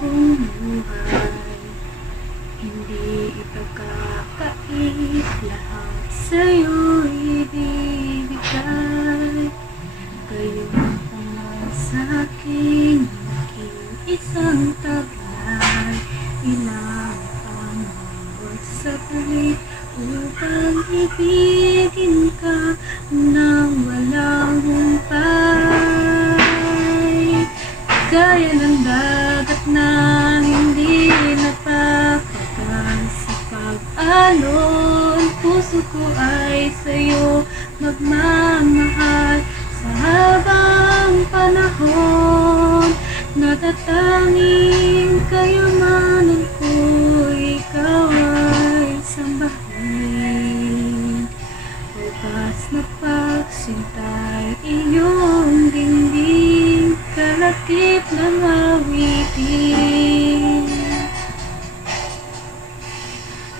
buong buhay. Hindi ipagkakait, lahat sa'yo ibibigay. Gayong naman sa'king aking isang taglay, ilang ang bawat saglit upang ibigin ka nang walang humpay. Gaya ng dagat na hindi napapagal sa pag-alon, puso ko ay sa'yo magmamahal sa habang panahon. Natatanging kayamanan ko, ikaw ay sambahin. Wagas na pagsintay, iyong dingding, kalakip ng awitin.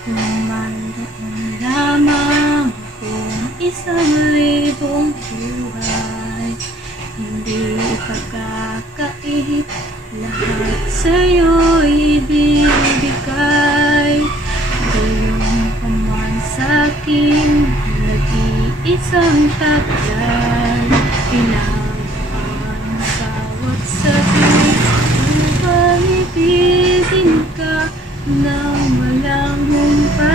Kung mayroon lamang akong 1,000 buhay, hindi pagkakait, lahat sa'yo ibibigay. Gayong paman sa'king nag-iisang taglay, pinapaan bawat saglit upang ibigin ka nang walang humpay.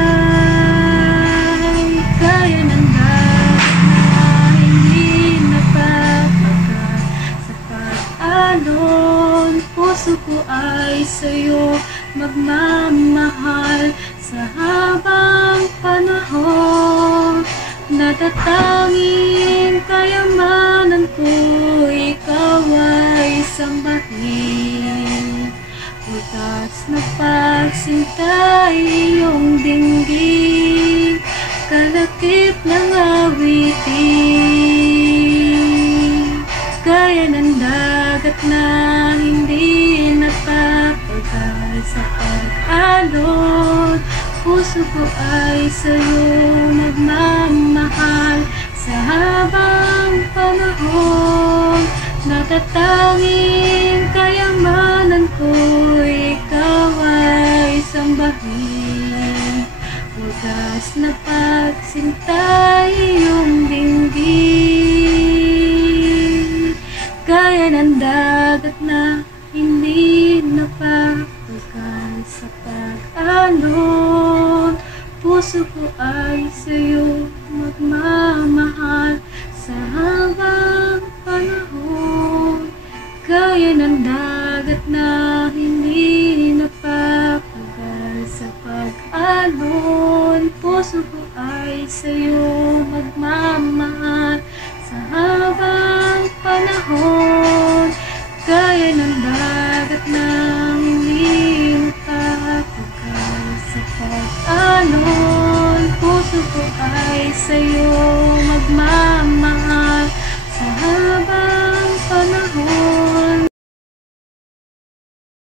Kaya ng dagat na hindi napapagal sa pag-alon, puso ko ay sa'yo magmamahal sa habang panahon. Natatanging kayamanan ko, ikaw ay sambahin. Wagas na pagsintay, iyong dinggin, kalakip ng awitin. Gaya ng dagat na hindi napapagal sa pag-alon, puso ko ay sa'yo magmamahal sa habang panahon. Natatanging kayamanan ko, ikaw ay sambahin. Wagas na pagsintay, iyong dinggin, gaya ng dagat na hindi napapagal sa pag-alon, puso ko ay sa'yo magmamahal sa habang panahon. Gaya ng dagat na hindi napapagal sa pag-alon, puso ko ay sa'yo magmamahal sa habang panahon. Gaya ng dagat na hindi napapagal sa pag-alon, puso ko ay sa'yo